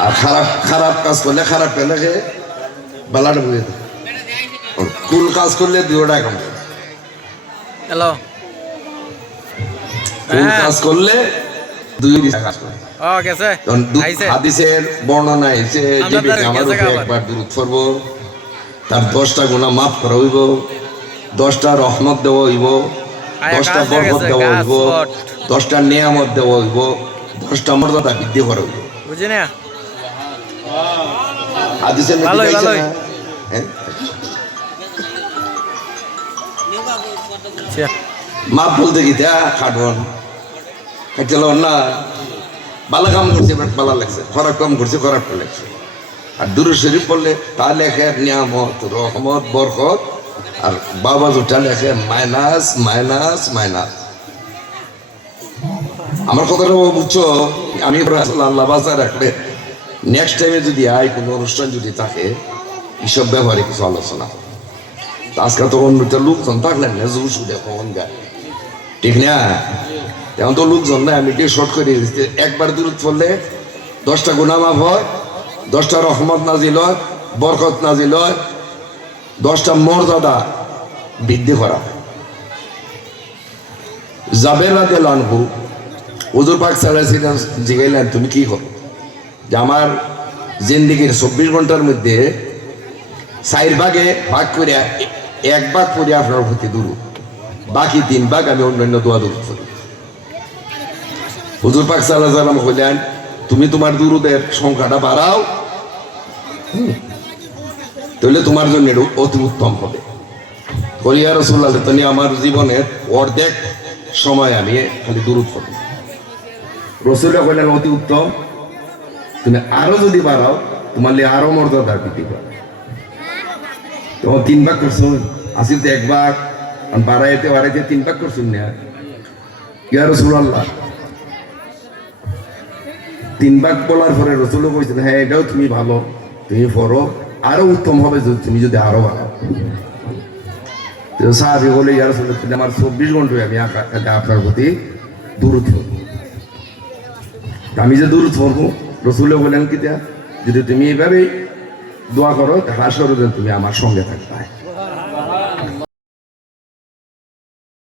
আর খারাপ খারাপ কাজ করলে খারাপ পেলে বেলাটা বুঝে দেয়। কোন কাজ করলে দুটা কাম, হ্যালো কোন কাজ করলে দুই কাজ করে। হাদিসের বর্ণনা এসে যে ব্যক্তি আমার উপরে একবার দুরূদ পড়ব তার 10টা গুনাহ মাফ করা হইব, 10টা রহমত দেওয়া হইব, 10টা বরকত দেওয়া হইব, 10টা নিয়ামত দেওয়া হইব, 10টা মর্যাদা বৃদ্ধি করা হইব। বুঝি না হাদিসের মধ্যে আছে না? মাফ বলতে কি তা খাটন খাইছিল না, ভালো কাম করছে ভালো লাগছে, খারাপ কাম করছে খারাপ লাগছে। আর দুরূদ শরীফ পড়লে তা লেখে নিয়ামত রহমত বরকত, আর বাবা জোটা লেখে মাইনাস মাইনাস মাইনাস। আমার কথাটা বুঝছো? আমি আল্লাহ বাজার রাখলে নেক্সট টাইমে যদি আয় কোনো অনুষ্ঠান যদি থাকে এইসব ব্যাপারে কিছু আলোচনা হবে। আজকাল তো অন্যটা লোকজন থাকলেন না, জোর সুদে কখন যায়, ঠিক না? এখন তো লোকজন না, আমি একটু শর্ট করে দিচ্ছি। একবার দূরত পড়লে 10টা গুনাহ মাফ হয়, 10টা রহমত নাজিল হয়, বরকত নাজিল হয়, 10টা মর্যাদা বৃদ্ধি করা হয়। জাবের রাদিয়াল্লাহু আনহু হুজুর পাক সাল্লাল্লাহু আলাইহি ওয়াসাল্লাম জিজ্ঞাসা, তুমি কি করো? যে আমার জিন্দেগির 24 ঘন্টার মধ্যে 4 ভাগে ভাগ করে 1 ভাগ পড়ি আপনার প্রতি দুরূদ, বাকি 3 ভাগ আমি অন্যান্য দোয়া দুরূদ করি। হুজুর পাক সাল্লাল্লাহু আলাইহি ওয়াসাল্লাম বললেন, তুমি তোমার দুরূদের সংখ্যাটা বাড়াও, তাহলে তোমার জন্য এটা অতি উত্তম হবে। ইয়া রাসূলুল্লাহ, তুমি আমার জীবনের অর্ধেক সময় আমি খালি দুরূদ পড়ি। রাসূলুল্লাহ বললেন, অতি উত্তম, তুমি আরো যদি বাড়াও তোমার লিয়ে আরো মর্যাদা বৃদ্ধি পাবে। তখন 3 ভাগ করছুন, আসিল তো 1 ভাগ, বাড়াইতে বাড়াইতে 3 ভাগ করছুন না। ইয়া রাসূলুল্লাহ, 3 ভাগ বলার পরে রাসূল কইছেন, হ্যাঁ এটাও তুমি ভালো, তুমি পড়ো, আরো উত্তম হবে তুমি যদি আরো বাড়াও। সাহাবী বলে, ইয়া রাসূলুল্লাহ, আমার 24 ঘন্টায় আমি আপনার প্রতি দুরূদ পড়ব। আমি যে দুরূদ পড়ব, রাসূল বলেন কি, যদি তুমি এইভাবে দোয়া করো হাসরের দিন তুমি আমার সঙ্গে থাকবে।